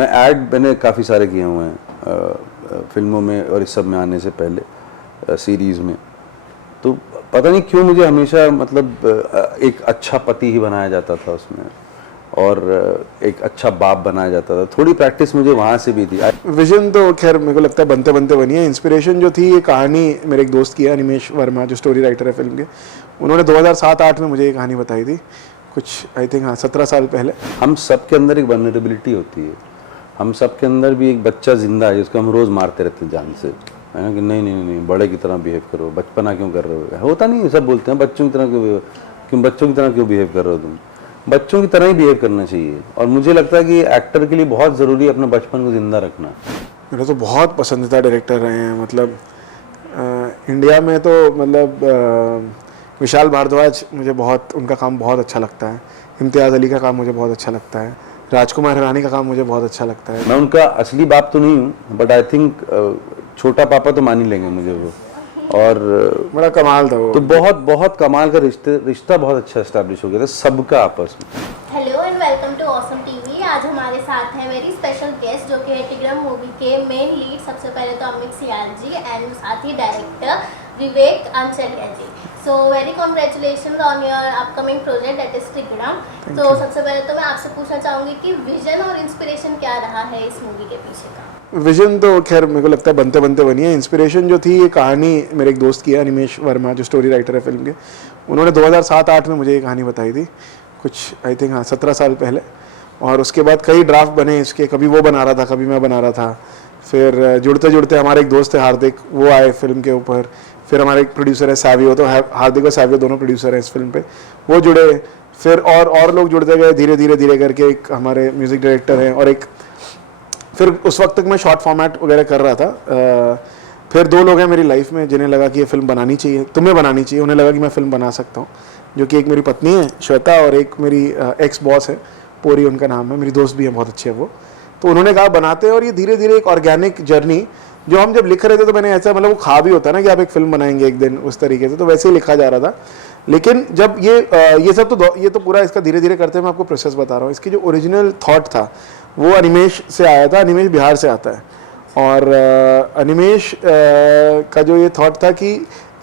मैं ऐड मैंने काफ़ी सारे किए हुए हैं फिल्मों में और इस सब में आने से पहले सीरीज़ में। तो पता नहीं क्यों मुझे हमेशा मतलब एक अच्छा पति ही बनाया जाता था उसमें, और एक अच्छा बाप बनाया जाता था। थोड़ी प्रैक्टिस मुझे वहाँ से भी थी। विजन तो खैर मेरे को लगता है बनते बनते बनी है। इंस्पिरेशन जो थी, ये कहानी मेरे एक दोस्त की है, अनिमेश वर्मा, जो स्टोरी राइटर है फिल्म के। उन्होंने 2007-8 में मुझे ये कहानी बताई थी, कुछ आई थिंक 17 साल पहले। हम सब के अंदर एक वल्नरेबिलिटी होती है, हम सब के अंदर भी एक बच्चा जिंदा है जिसको हम रोज़ मारते रहते हैं जान से, है ना, कि नहीं नहीं नहीं बड़े की तरह बिहेव करो, बचपना क्यों कर रहे हो। होता नहीं, सब बोलते हैं बच्चों की तरह क्यों बच्चों की तरह क्यों बिहेव कर रहे हो तुम। बच्चों की तरह ही बिहेव करना चाहिए, और मुझे लगता है कि एक्टर के लिए बहुत ज़रूरी है अपने बचपन को ज़िंदा रखना। मेरे तो बहुत पसंदीदा डायरेक्टर रहे हैं, मतलब इंडिया में तो मतलब विशाल भारद्वाज, मुझे बहुत उनका काम बहुत अच्छा लगता है। इम्तियाज़ अली का काम मुझे बहुत अच्छा लगता है। राजकुमार हिरानी का काम मुझे बहुत अच्छा लगता है। मैं उनका असली बाप तो नहीं हूँ, बट आई थिंक छोटा पापा तो मान ही लेंगे मुझे वो। और बड़ा कमाल था वो। तो बहुत बहुत कमाल का रिश्ता बहुत अच्छा एस्टैब्लिश हो गया था सबका आपस में। Hello and welcome to Awesome TV. आज हमारे साथ है वेरी स्पेशल गेस्ट जो कि है टिग्रम मूवी के मेन लीड। सबसे पहले तो अमित सियाल जी एंड साथ ही director Vivek Anchalia ji. So very congratulation on your upcoming project that is Tigram. तो सबसे पहले तो मैं आपसे पूछना चाहूँगी कि विजन और इंस्पिरेशन क्या रहा है इस मूवी के पीछे का। विजन तो खैर मेरे को लगता है बनते बनते बनी है। इंस्पिरेशन जो थी, ये कहानी मेरे एक दोस्त की है, अनिमेश वर्मा, जो स्टोरी राइटर है फिल्म के। उन्होंने 2007-8 में मुझे ये कहानी बताई थी, कुछ आई थिंक 17 साल पहले। और उसके बाद कई ड्राफ्ट बने इसके, कभी वो बना रहा था, कभी मैं बना रहा था। फिर जुड़ते जुड़ते हमारे एक दोस्त है हार्दिक, वो आए फिल्म के ऊपर। फिर हमारे एक प्रोड्यूसर है सावियो, तो हार्दिक और सावियो दोनों प्रोड्यूसर हैं इस फिल्म पे, वो जुड़े। फिर और लोग जुड़ते गए धीरे धीरे धीरे करके। एक हमारे म्यूज़िक डायरेक्टर हैं, और एक फिर उस वक्त तक मैं शॉर्ट फॉर्मेट वगैरह कर रहा था। फिर 2 लोग हैं मेरी लाइफ में जिन्हें लगा कि ये फिल्म बनानी चाहिए, तुम्हें बनानी चाहिए। उन्हें लगा कि मैं फिल्म बना सकता हूँ, जो कि एक मेरी पत्नी है श्वेता, और एक मेरी एक्स बॉस है पूरी, उनका नाम है। मेरी दोस्त भी है, बहुत अच्छी है वो। तो उन्होंने कहा बनाते हैं, और ये धीरे धीरे एक ऑर्गेनिक जर्नी, जो हम जब लिख रहे थे तो मैंने ऐसा, मतलब वो खा भी होता है ना कि आप एक फिल्म बनाएंगे एक दिन, उस तरीके से, तो वैसे ही लिखा जा रहा था। लेकिन जब ये सब तो ये तो पूरा इसका धीरे धीरे करते मैं आपको प्रोसेस बता रहा हूँ। इसकी जो ओरिजिनल थॉट था वो अनिमेश से आया था। अनिमेश बिहार से आता है, और अनिमेश का जो ये थॉट था कि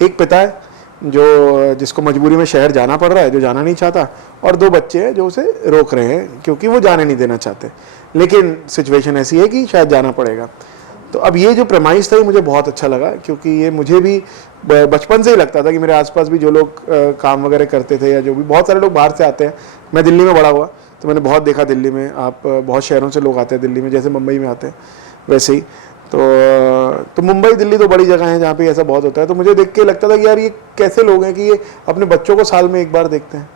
एक पिता है जिसको मजबूरी में शहर जाना पड़ रहा है, जो जाना नहीं चाहता, और 2 बच्चे हैं जो उसे रोक रहे हैं क्योंकि वो जाने नहीं देना चाहते, लेकिन सिचुएशन ऐसी है कि शायद जाना पड़ेगा। तो अब ये जो प्रेमाइस था ये मुझे बहुत अच्छा लगा, क्योंकि ये मुझे भी बचपन से ही लगता था कि मेरे आसपास भी जो लोग काम वगैरह करते थे, या जो भी, बहुत सारे लोग बाहर से आते हैं। मैं दिल्ली में बड़ा हुआ, तो मैंने बहुत देखा दिल्ली में, आप बहुत शहरों से लोग आते हैं दिल्ली में, जैसे मुंबई में आते हैं वैसे ही। तो मुंबई दिल्ली तो बड़ी जगह है जहाँ पे ऐसा बहुत होता है। तो मुझे देख के लगता था कि यार ये कैसे लोग हैं कि ये अपने बच्चों को साल में एक बार देखते हैं,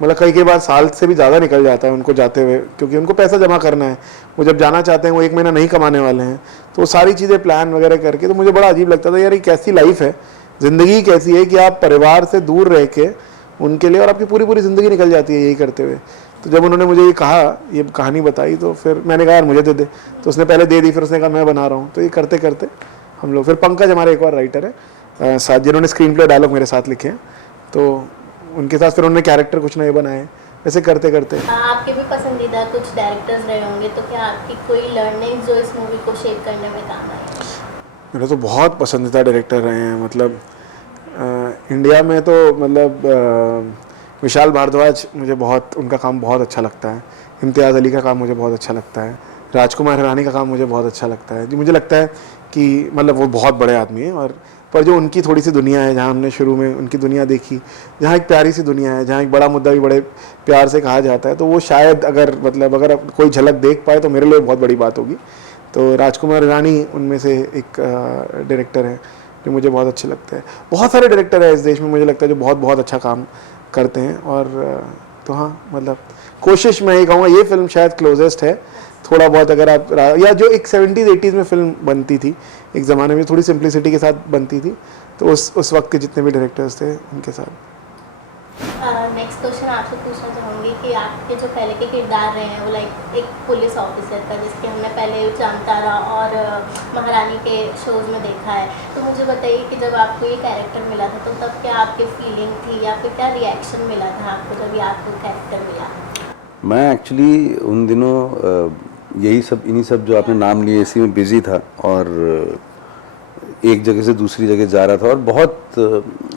मतलब कई बार साल से भी ज़्यादा निकल जाता है उनको जाते हुए, क्योंकि उनको पैसा जमा करना है। वो जब जाना चाहते हैं वो 1 महीना नहीं कमाने वाले हैं, तो वो सारी चीज़ें प्लान वगैरह करके, तो मुझे बड़ा अजीब लगता था यार ये कैसी लाइफ है, ज़िंदगी कैसी है कि आप परिवार से दूर रह के उनके लिए, और आपकी पूरी पूरी ज़िंदगी निकल जाती है यही करते हुए। तो जब उन्होंने मुझे ये कहा, ये कहानी बताई, तो फिर मैंने कहा यार मुझे दे दे। तो उसने पहले दे दी, फिर उसने कहा मैं बना रहा हूँ। तो ये करते करते हम लोग, फिर पंकज हमारे एक और राइटर है साथ, जिन्होंने स्क्रीन प्ले डायलॉग मेरे साथ लिखे हैं, तो उनके साथ फिर उन्होंने कैरेक्टर कुछ नए बनाए। ऐसे करते करते आपके भी पसंदीदा कुछ डायरेक्टर्स रहे होंगे, तो क्या आपकी कोई लर्निंग जो इस मूवी को शेप करने में काम आई? मेरे तो बहुत पसंदीदा डायरेक्टर रहे हैं, मतलब इंडिया में तो मतलब विशाल भारद्वाज, मुझे बहुत उनका काम बहुत अच्छा लगता है। इम्तियाज़ अली का काम मुझे बहुत अच्छा लगता है। राजकुमार हिरानी का काम मुझे बहुत अच्छा लगता है। जी, मुझे लगता है कि मतलब वो बहुत बड़े आदमी हैं, और पर जो उनकी थोड़ी सी दुनिया है, जहाँ हमने शुरू में उनकी दुनिया देखी, जहाँ एक प्यारी सी दुनिया है, जहाँ एक बड़ा मुद्दा भी बड़े प्यार से कहा जाता है, तो वो शायद अगर कोई झलक देख पाए तो मेरे लिए बहुत बड़ी बात होगी। तो राजकुमार हिरानी उनमें से एक डायरेक्टर है जो मुझे बहुत अच्छे लगते हैं। बहुत सारे डायरेक्टर हैं इस देश में, मुझे लगता है, जो बहुत बहुत अच्छा काम करते हैं। और तो हाँ, मतलब कोशिश मैं ये कहूँगा, ये फिल्म शायद क्लोजेस्ट है थोड़ा बहुत। अगर आप, या जो एक 70s-80s में फिल्म बनती थी एक ज़माने में, थोड़ी सिंप्लिसिटी के साथ बनती थी, तो उस वक्त के जितने भी डायरेक्टर्स थे उनके साथ। नेक्स्ट क्वेश्चन आपसे पूछना चाहूँगी कि आपके जो पहले के किरदार रहे हैं वो लाइक एक पुलिस ऑफिसर का, जिसके हमने पहले जामतारा और महारानी के शोज़ में देखा है। तो मुझे बताइए कि जब आपको ये कैरेक्टर मिला था तो तब क्या आपकी फीलिंग थी, या फिर क्या रिएक्शन मिला था आपको जब ये आपको कैरेक्टर मिला? मैं एक्चुअली उन दिनों यही सब इन्हीं सब जो आपने नाम लिए इसी में बिजी था और एक जगह से दूसरी जगह जा रहा था और बहुत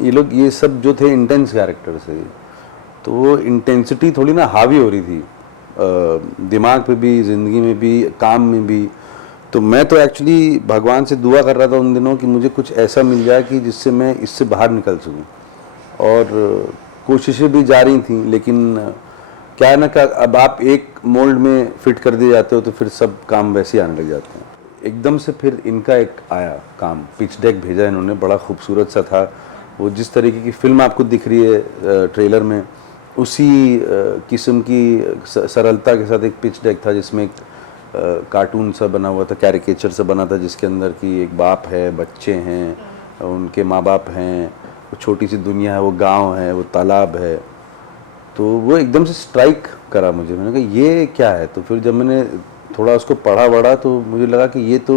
ये लोग ये सब जो थे इंटेंस कैरेक्टर थे, तो वो इंटेंसिटी थोड़ी ना हावी हो रही थी दिमाग पे भी, ज़िंदगी में भी, काम में भी। तो मैं तो एक्चुअली भगवान से दुआ कर रहा था उन दिनों कि मुझे कुछ ऐसा मिल जाए कि जिससे मैं इससे बाहर निकल सकूं। और कोशिशें भी जारी थी, लेकिन क्या है ना कि अब आप एक मोल्ड में फिट कर दिए जाते हो तो फिर सब काम वैसे ही आने लग जाते हैं। एकदम से फिर इनका एक आया काम, पिच डेक भेजा इन्होंने, बड़ा खूबसूरत सा था। वो जिस तरीके की फिल्म आपको दिख रही है ट्रेलर में, उसी किस्म की सरलता के साथ एक पिच डेक था जिसमें एक कार्टून सा बना हुआ था, कैरिकेचर सा बना था, जिसके अंदर की एक बाप है, बच्चे हैं, उनके माँ बाप हैं, वो छोटी सी दुनिया है, वो गांव है, वो तालाब है। तो वो एकदम से स्ट्राइक करा मुझे, मैंने कहा ये क्या है। तो फिर जब मैंने थोड़ा उसको पढ़ा बड़ा तो मुझे लगा कि ये तो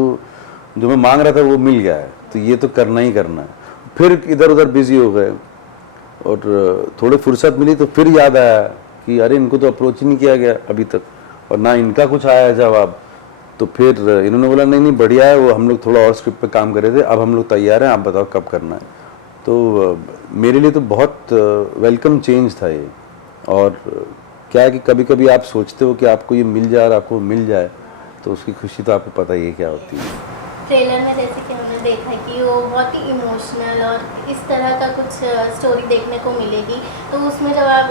जो मैं मांग रहा था वो मिल गया है, तो ये तो करना ही करना है। फिर इधर उधर बिजी हो गए और थोड़ी फुर्सत मिली तो फिर याद आया कि अरे इनको तो अप्रोच ही नहीं किया गया अभी तक और ना इनका कुछ आया है जवाब। तो फिर इन्होंने बोला नहीं नहीं बढ़िया है, वो हम लोग थोड़ा और स्क्रिप्ट पे काम कर रहे थे, अब हम लोग तैयार हैं, आप बताओ कब करना है। तो मेरे लिए तो बहुत वेलकम चेंज था ये। और क्या है कि कभी कभी आप सोचते हो कि आपको ये मिल जाए और आपको मिल जाए तो उसकी खुशी तो आपको पता ही है क्या होती है। ट्रेलर में जैसे कि हमने देखा कि वो बहुत ही इमोशनल और इस तरह का कुछ स्टोरी देखने को मिलेगी, तो उसमें जब आप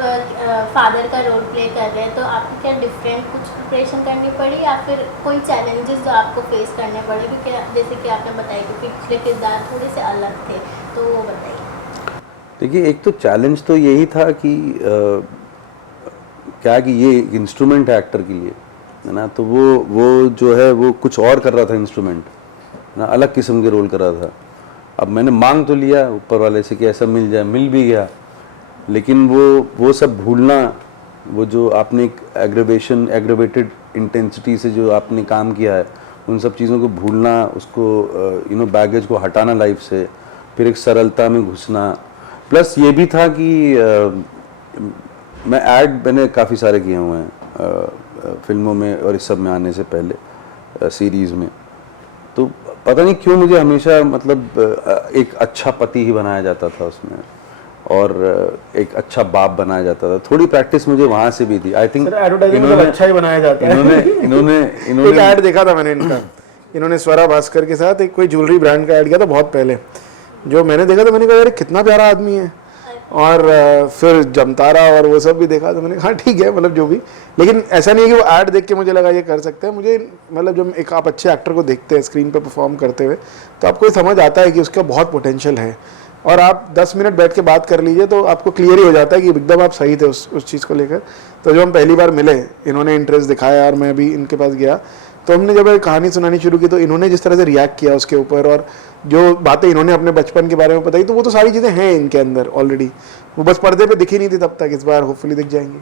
फादर का रोल प्ले कर रहे हैं तो आपको क्या डिफरेंट कुछ प्रिपरेशन करनी पड़ी या फिर कोई चैलेंजेस जो आपको फेस करने पड़े? क्योंकि जैसे कि आपने बताया कि पिछले किरदार थोड़े से अलग थे, तो वो बताइए। देखिए, एक तो चैलेंज तो यही था कि क्या कि ये इंस्ट्रूमेंट है एक्टर के लिए, है ना। तो वो जो है वो कुछ और कर रहा था इंस्ट्रूमेंट, ना अलग किस्म के रोल कर रहा था। अब मैंने मांग तो लिया ऊपर वाले से कि ऐसा मिल जाए, मिल भी गया, लेकिन वो सब भूलना, वो जो आपने एक एग्रेवेटेड इंटेंसिटी से जो आपने काम किया है, उन सब चीज़ों को भूलना, उसको बैगेज को हटाना लाइफ से, फिर एक सरलता में घुसना। प्लस ये भी था कि मैं ऐड मैंने काफ़ी सारे किए हुए हैं फिल्मों में और इस सब में आने से पहले सीरीज़ में। तो पता नहीं क्यों मुझे हमेशा मतलब एक अच्छा पति ही बनाया जाता था उसमें और एक अच्छा बाप बनाया जाता था। थोड़ी प्रैक्टिस मुझे वहाँ से भी थी। आई थिंक इन्होंने अच्छा ही बनाया जाता है। इन्होंने एक ऐड देखा था मैंने इनका, इन्होंने स्वरा भास्कर के साथ एक कोई ज्वेलरी ब्रांड का ऐड किया था बहुत पहले, जो मैंने देखा तो मैंने कहा यार कितना प्यारा आदमी है। और फिर जमतारा और वो सब भी देखा तो मैंने कहा ठीक है, मतलब जो भी, लेकिन ऐसा नहीं है कि वो ऐड देख के मुझे लगा ये कर सकते हैं। मुझे मतलब जब एक आप अच्छे एक्टर को देखते हैं स्क्रीन पे परफॉर्म करते हुए तो आपको समझ आता है कि उसका बहुत पोटेंशियल है, और आप 10 मिनट बैठ के बात कर लीजिए तो आपको क्लियर ही हो जाता है कि एकदम आप सही थे उस चीज़ को लेकर। तो जब हम पहली बार मिले, इन्होंने इंटरेस्ट दिखाया और मैं भी इनके पास गया, तो हमने जब कहानी सुनानी शुरू की तो इन्होंने जिस तरह से रिएक्ट किया उसके ऊपर, और जो बातें इन्होंने अपने बचपन के बारे में बताई, तो वो तो सारी चीज़ें हैं इनके अंदर ऑलरेडी, वो बस पर्दे पे दिखी नहीं थी तब तक, इस बार होपफुली दिख जाएंगी।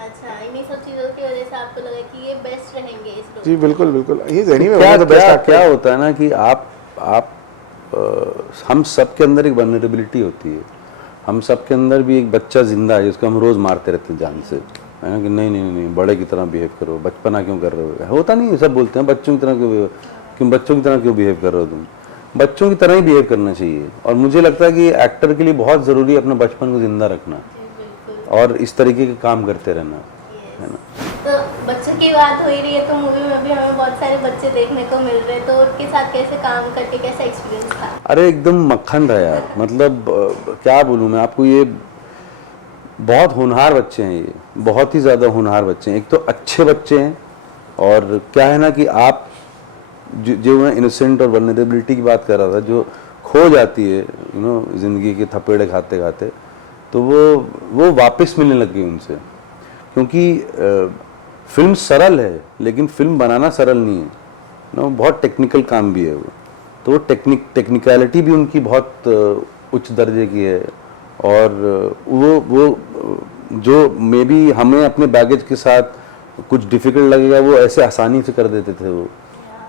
अच्छा, इन्हीं सब चीज़ों की वजह से आपको लगा कि ये बेस्ट रहेंगे इस रोल? जी बिल्कुल बिल्कुल, ये जहनी में क्या होता है ना कि आप हम सब के अंदर एक वल्नरेबिलिटी होती है। हम सब के अंदर भी एक बच्चा जिंदा है जिसको हम रोज़ मारते रहते हैं जान से, है ना, कि नहीं नहीं नहीं बड़े की तरह बिहेव करो, बचपना क्यों कर रहे हो। होता नहीं है, सब बोलते हैं बच्चों की तरह क्यों बच्चों की तरह क्यों बिहेव कर रहे हो तुम। बच्चों की तरह ही बिहेव करना चाहिए। और मुझे लगता है कि एक्टर के लिए बहुत ज़रूरी है अपने बचपन को जिंदा रखना और इस तरीके के काम करते रहना, है ना। तो बच्चों की बात हो ही रही है तो मूवी में भी हमें बहुत सारे बच्चे देखने को मिल रहे हैं, तो उनके साथ कैसे काम करके कैसा एक्सपीरियंस था? अरे एकदम मक्खन था यार, मतलब क्या बोलूँ मैं आपको, ये बहुत होनहार बच्चे हैं, ये बहुत ही ज़्यादा होनहार बच्चे हैं। एक तो अच्छे बच्चे हैं, और क्या है ना कि आप जो मैं इनोसेंट और वल्नरेबिलिटी की बात कर रहा था, जो खो जाती है ज़िंदगी के थपेड़े खाते खाते, तो वो वापस मिलने लग गई उनसे। क्योंकि फिल्म सरल है लेकिन फिल्म बनाना सरल नहीं है ना, बहुत टेक्निकल काम भी है वो। तो वो टेक्निकलिटी भी उनकी बहुत उच्च दर्जे की है, और वो जो मे बी हमें अपने बैगेज के साथ कुछ डिफ़िकल्ट लगेगा वो ऐसे आसानी से कर देते थे वो,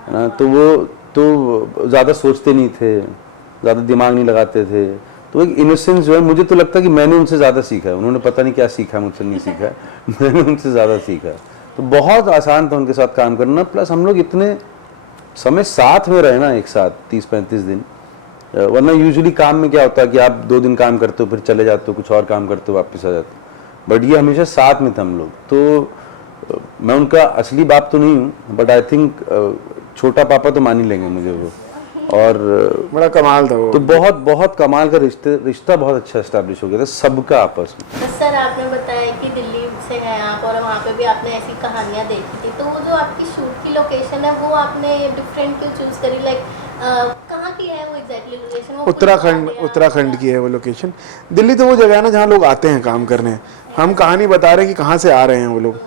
है ना। तो वो तो ज़्यादा सोचते नहीं थे, ज़्यादा दिमाग नहीं लगाते थे। तो एक इनोसेंस जो है, मुझे तो लगता है कि मैंने उनसे ज़्यादा सीखा है। उन्होंने पता नहीं क्या सीखा, मुझसे नहीं सीखा, मैंने उनसे ज़्यादा सीखा। तो बहुत आसान था उनके साथ काम करना। प्लस हम लोग इतने समय साथ में रहे ना, एक साथ 30-35 दिन। वरना यूजुअली काम में क्या होता है कि आप 2 दिन काम करते हो, फिर चले जाते हो, कुछ और काम करते हो, वापस आ जाते हो। बट ये हमेशा साथ में थे हम लोग। तो मैं उनका असली बाप तो नहीं हूँ, बट आई थिंक छोटा पापा तो मान ही लेंगे मुझे वो। और बड़ा कमाल था वो। तो बहुत बहुत कमाल का रिश्ता बहुत अच्छा एस्टैब्लिश हो गया था सबका आपस में। तो सर आपने बताया कि दिल्ली से हैं आप और वहाँ पे भी आपने ऐसी कहानियाँ देखी थी, तो वो जो आपकी शूट की लोकेशन है वो आपने डिफरेंट क्यों चूज करी? लाइक कहाँ की है वो एग्जैक्टली लोकेशन? उत्तराखंड की है वो लोकेशन। दिल्ली तो वो जगह है ना जहाँ लोग आते हैं काम करने। हम कहानी बता रहे हैं कि कहाँ से आ रहे हैं वो लोग,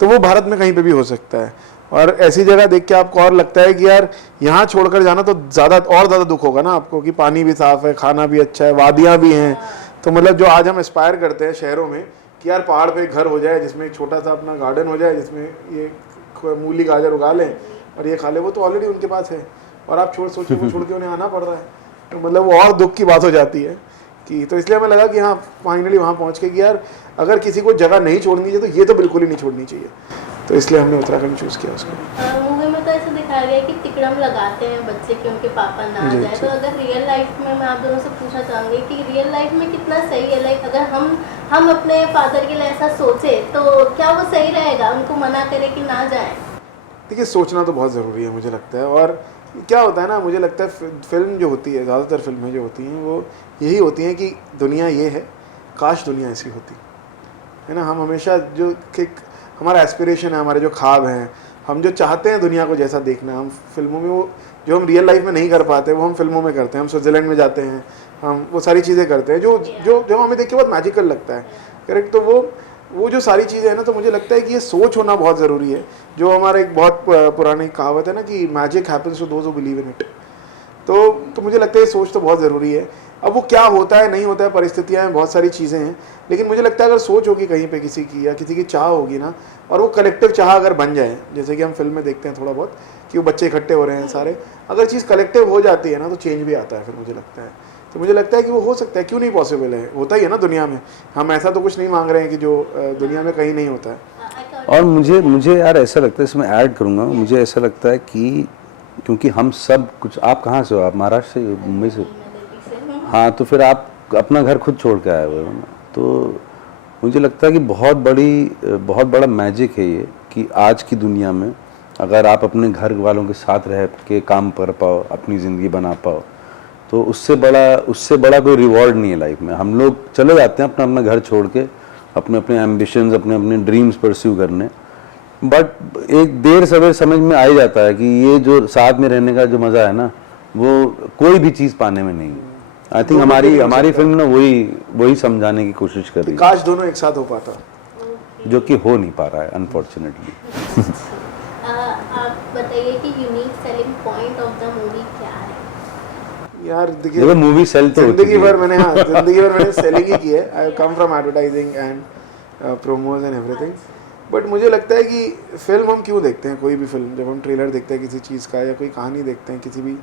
तो वो भारत में कहीं पे भी हो सकता है। और ऐसी जगह देख के आपको और लगता है कि यार यहाँ छोड़कर जाना तो ज़्यादा दुख होगा ना आपको, कि पानी भी साफ़ है, खाना भी अच्छा है, वादियाँ भी हैं। तो मतलब जो आज हम एस्पायर करते हैं शहरों में कि यार पहाड़ पे एक घर हो जाए जिसमें एक छोटा सा अपना गार्डन हो जाए, जिसमें ये मूली गाजर उगा लें और ये खा लें, वो तो ऑलरेडी उनके पास है। और आप सोचिए वो छोड़ के उन्हें आना पड़ रहा है, तो मतलब वो और दुख की बात हो जाती है कि। तो इसलिए हमें लगा कि हाँ फाइनली वहाँ पहुँच के कि यार अगर किसी को जगह नहीं छोड़नी चाहिए तो ये तो बिल्कुल ही नहीं छोड़नी चाहिए। तो इसलिए हमने उत्तराखंड चूज़ किया उसको। मूवी में तो ऐसा दिखाया गया कि तिकड़म लगाते हैं बच्चे कि उनके पापा ना आ जाए। तो अगर रियल लाइफ में, मैं आप दोनों से पूछना चाहूँगी कि रियल लाइफ में कितना सही है? लाइक अगर हम अपने फादर के लिए ऐसा सोचे तो क्या वो सही रहेगा, उनको मना करे कि ना जाए? देखिए सोचना तो बहुत ज़रूरी है मुझे लगता है। और क्या होता है ना, मुझे लगता है फिल्म जो होती है, ज़्यादातर फिल्में जो होती हैं वो यही होती हैं कि दुनिया ये है, काश दुनिया ऐसी होती है ना। हम हमेशा जो हमारा एस्पिरेशन है, हमारे जो ख्वाब हैं, हम जो चाहते हैं दुनिया को जैसा देखना, हम फिल्मों में वो जो हम रियल लाइफ में नहीं कर पाते वो हम फिल्मों में करते हैं। हम स्विट्ज़रलैंड में जाते हैं, हम वो सारी चीज़ें करते हैं जो हमें देख के बहुत मैजिकल लगता है। करेक्ट। तो वो जो सारी चीज़ें हैं ना, तो मुझे लगता है कि ये सोच होना बहुत ज़रूरी है। जो हमारा एक बहुत पुरानी कहावत है ना कि magic happens to those who believe in it. तो मुझे लगता है ये सोच तो बहुत ज़रूरी है। अब वो क्या होता है नहीं होता है, परिस्थितियाँ हैं, बहुत सारी चीज़ें हैं, लेकिन मुझे लगता है अगर सोच होगी कहीं पे किसी की या किसी की चाह होगी ना, और वो कलेक्टिव चाह अगर बन जाए, जैसे कि हम फिल्म में देखते हैं थोड़ा बहुत कि वो बच्चे इकट्ठे हो रहे हैं सारे, अगर चीज़ कलेक्टिव हो जाती है ना तो चेंज भी आता है फिर मुझे लगता है। तो मुझे लगता है कि वो हो सकता है, क्यों नहीं पॉसिबल है, होता ही है ना दुनिया में। हम ऐसा तो कुछ नहीं मांग रहे हैं कि जो दुनिया में कहीं नहीं होता है। और मुझे यार ऐसा लगता है, इसमें ऐड करूँगा, मुझे ऐसा लगता है कि क्योंकि हम सब कुछ, आप कहाँ से हो? आप महाराष्ट्र से, मुंबई से? हाँ, तो फिर आप अपना घर खुद छोड़ के आए हुए हो ना। तो मुझे लगता है कि बहुत बड़ा मैजिक है ये कि आज की दुनिया में अगर आप अपने घर वालों के साथ रह के काम कर पाओ, अपनी ज़िंदगी बना पाओ, तो उससे बड़ा कोई रिवॉर्ड नहीं है लाइफ में। हम लोग चले जाते हैं अपना घर छोड़ के, अपने एम्बिशंस, अपने ड्रीम्स परस्यू करने, बट एक देर सवेर समझ में आ ही जाता है कि ये जो साथ में रहने का जो मज़ा है ना, वो कोई भी चीज़ पाने में नहीं है। आई थिंक हमारी फिल्म ना वही समझाने की कोशिश कर रही है, काश दोनों एक साथ हो पाता, जो कि हो नहीं पा रहा है अनफॉर्चुनेटली। आप बताइए कि unique selling point of the movie क्या है? यार देखिए मूवी सेल तो जिंदगी भर मैंने सेलिंग ही की है। I come from advertising and promos and everything. But मुझे लगता है कि फिल्म हम क्यों देखते हैं, कोई भी फिल्म, जब हम ट्रेलर देखते हैं किसी चीज़ का या कोई कहानी देखते हैं किसी भी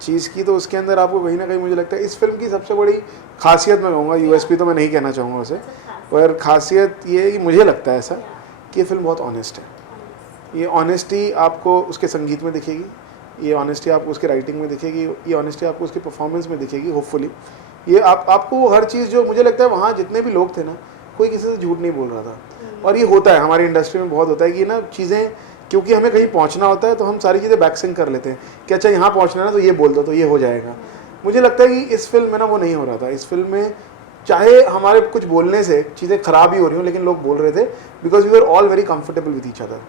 चीज़ की, तो उसके अंदर आपको कहीं ना कहीं, मुझे लगता है इस फिल्म की सबसे बड़ी खासियत मैं कहूँगा, यूएसपी तो मैं नहीं कहना चाहूँगा उसे, पर खासियत ये है कि मुझे लगता है ऐसा कि ये फिल्म बहुत ऑनेस्ट है। ये ऑनेस्टी आपको उसके संगीत में दिखेगी, ये ऑनेस्टी आपको उसके राइटिंग में दिखेगी, ये ऑनेस्टी आपको उसके परफॉर्मेंस में दिखेगी होपफुली। ये आपको हर चीज़, जो मुझे लगता है वहाँ जितने भी लोग थे ना, कोई किसी से झूठ नहीं बोल रहा था। और ये होता है हमारी इंडस्ट्री में, बहुत होता है कि ना चीज़ें, क्योंकि हमें कहीं पहुंचना होता है तो हम सारी चीज़ें बैकसिंग कर लेते हैं कि अच्छा यहाँ पहुंचना है ना तो ये बोल दो तो ये हो जाएगा। मुझे लगता है कि इस फिल्म में ना वो नहीं हो रहा था। इस फिल्म में चाहे हमारे कुछ बोलने से चीज़ें ख़राब ही हो रही हो, लेकिन लोग बोल रहे थे because we are all very comfortable with each other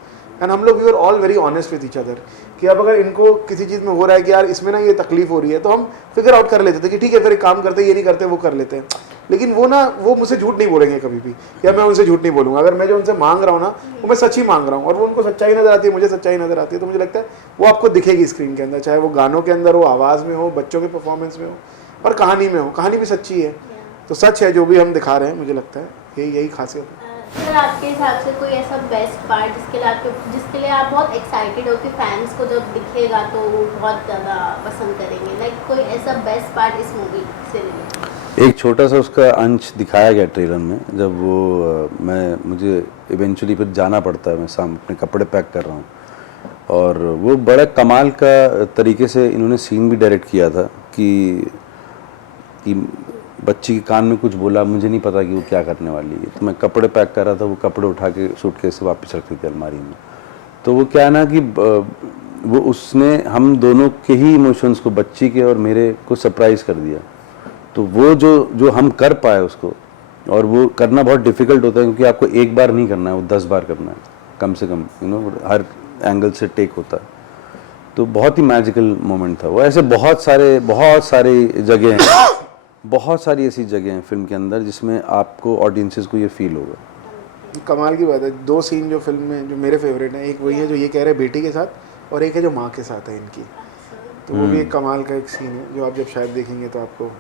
and हम लोग we are all very honest with each other कि अब अगर इनको किसी चीज़ में हो रहा है कि यार इसमें ना ये तकलीफ हो रही है, तो हम फिगर आउट कर लेते थे कि ठीक है फिर एक काम करते, ये नहीं करते वो कर लेते हैं। लेकिन वो मुझसे झूठ नहीं बोलेंगे कभी भी, या मैं उनसे झूठ नहीं बोलूँगा। अगर मैं जो उनसे मांग रहा हूँ ना वो मैं सच ही मांग रहा हूँ, और वो उनको सच्चाई नजर आती है, मुझे सच्चाई नजर आती है, तो मुझे लगता है वो आपको दिखेगी स्क्रीन के अंदर, चाहे वो गानों के अंदर हो, आवाज़ में हो, बच्चों के परफॉर्मेंस में हो, और कहानी में हो। कहानी भी सच्ची है, तो सच है जो भी हम दिखा रहे हैं। मुझे लगता है यही खासियत है। सर आपके हिसाब से कोई ऐसा बेस्ट पार्ट जिसके लिए आप बहुत एक्साइटेड हो कि फैंस को जब दिखेगा तो वो बहुत ज़्यादा पसंद करेंगे, लाइक कोई ऐसा बेस्ट पार्ट इस मूवी से रिलेटेड? एक छोटा सा उसका अंश दिखाया गया ट्रेलर में, जब वो मुझे इवेंचुअली फिर जाना पड़ता है, मैं अपने कपड़े पैक कर रहा हूँ, और वो बड़ा कमाल का तरीके से इन्होंने सीन भी डायरेक्ट किया था कि बच्ची के कान में कुछ बोला, मुझे नहीं पता कि वो क्या करने वाली है, तो मैं कपड़े पैक कर रहा था, वो कपड़े उठा के सूटकेस से वापस रख दी थी अलमारी में। तो वो क्या है ना कि वो उसने हम दोनों के ही इमोशंस को, बच्ची के और मेरे को सरप्राइज़ कर दिया। तो वो जो हम कर पाए उसको, और वो करना बहुत डिफ़िकल्ट होता है क्योंकि आपको एक बार नहीं करना है, वो 10 बार करना है कम से कम, हर एंगल से टेक होता है। तो बहुत ही मैजिकल मोमेंट था वो। ऐसे बहुत सारी जगह हैं, बहुत सारी ऐसी जगह हैं फिल्म के अंदर जिसमें आपको ऑडियंसेस को ये फील होगा। कमाल की बात है, 2 सीन जो फिल्म में जो मेरे फेवरेट हैं, एक वही है जो ये कह रहे हैं बेटी के साथ, और एक है जो माँ के साथ है इनकी। तो वो भी एक कमाल का एक सीन है जो आप जब शायद देखेंगे तो आपको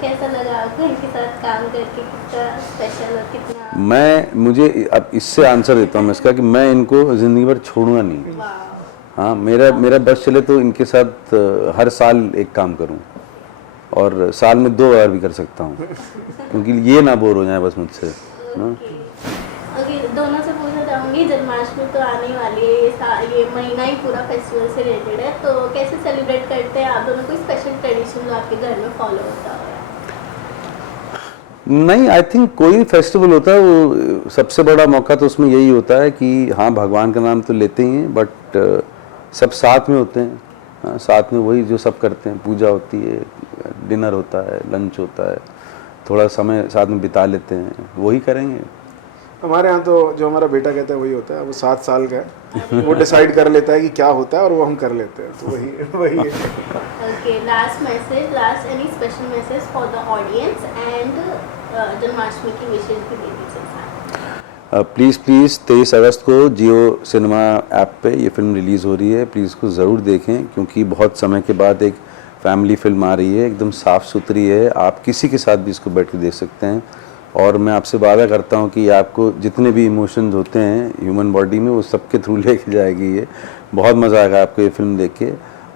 कैसा लगा आपको इनके साथ काम करके, कितना स्पेशल और कितना? मुझे अब इससे आंसर देता हूँ मैं इसका कि मैं इनको ज़िंदगी भर छोड़ूंगा नहीं। हाँ, मेरा बस चले तो इनके साथ हर साल एक काम करूँ, और साल में 2 बार भी कर सकता हूँ, क्योंकि ये ना बोर हो जाए बस मुझसे। ओके, दोनों से पूछना चाहूँगी, जन्माष्टमी तो आने वाली है, ये महीना ही पूरा फेस्टिवल से रिलेटेड है, तो कैसे सेलिब्रेट करते हैं आप दोनों? कोई स्पेशल ट्रेडिशन जो आपके घर में फॉलो होता है? नहीं, आई थिंक कोई फेस्टिवल होता है वो सबसे बड़ा मौका तो उसमें यही होता है कि हाँ, भगवान का नाम तो लेते ही हैं, बट सब साथ में होते हैं। हाँ, साथ में वही जो सब करते हैं, पूजा होती है, डिनर होता है, लंच होता है, थोड़ा समय साथ में बिता लेते हैं, वही करेंगे। हमारे यहाँ तो जो हमारा बेटा कहता है वही होता है। वो 7 साल का है, वो डिसाइड कर लेता है कि क्या होता है और वो हम कर लेते हैं, तो वही है। Okay, last any special message for the audience and Janmashtami की विशेष भी दे दीजिए। प्लीज़ 23 अगस्त को जियो सिनेमा ऐप पे ये फिल्म रिलीज़ हो रही है, प्लीज़ इसको ज़रूर देखें, क्योंकि बहुत समय के बाद एक फैमिली फिल्म आ रही है, एकदम साफ़ सुथरी है, आप किसी के साथ भी इसको बैठ के देख सकते हैं। और मैं आपसे वादा करता हूँ कि आपको जितने भी इमोशंस होते हैं ह्यूमन बॉडी में, वो सबके थ्रू लेके जाएगी ये। बहुत मज़ा आएगा आपको ये फिल्म देख के,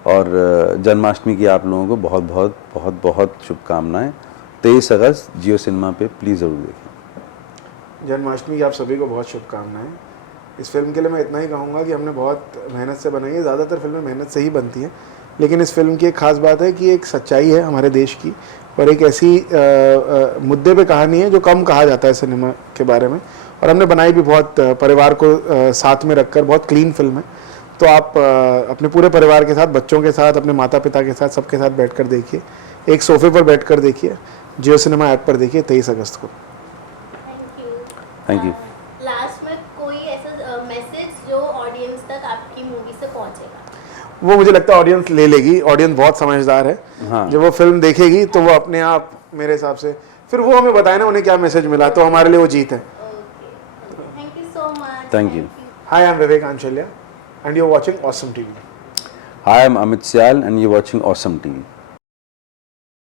और जन्माष्टमी की आप लोगों को बहुत बहुत बहुत बहुत शुभकामनाएं। 23 अगस्त जियो सिनेमा पे प्लीज़ ज़रूर देखें। जन्माष्टमी की आप सभी को बहुत शुभकामनाएं। इस फिल्म के लिए मैं इतना ही कहूँगा कि हमने बहुत मेहनत से बनाई है। ज़्यादातर फिल्में मेहनत से ही बनती हैं, लेकिन इस फिल्म की एक ख़ास बात है कि एक सच्चाई है हमारे देश की, और एक ऐसी मुद्दे पे कहानी है जो कम कहा जाता है सिनेमा के बारे में, और हमने बनाई भी बहुत परिवार को साथ में रखकर। बहुत क्लीन फिल्म है, तो आप अपने पूरे परिवार के साथ, बच्चों के साथ, अपने माता पिता के साथ, सबके साथ बैठकर देखिए, एक सोफे पर बैठकर देखिए, जियो सिनेमा ऐप पर देखिए 23 अगस्त को। Thank you. लास्ट में कोई ऐसा मैसेज जो ऑडियंस तक आपकी मूवी से पहुंचेगा? वो मुझे लगता है ऑडियंस ले लेगी। ऑडियंस बहुत समझदार है। हाँ। जब वो फिल्म देखेगी तो वो अपने आप, मेरे हिसाब से फिर वो हमें बताए ना उन्हें क्या मैसेज मिला, तो हमारे लिए वो जीत है। Thank you so much. Thank you. Hi, I am Vivek Anchalia and you are watching Awesome TV. Hi, I'm Amit Syal and you're watching Awesome TV.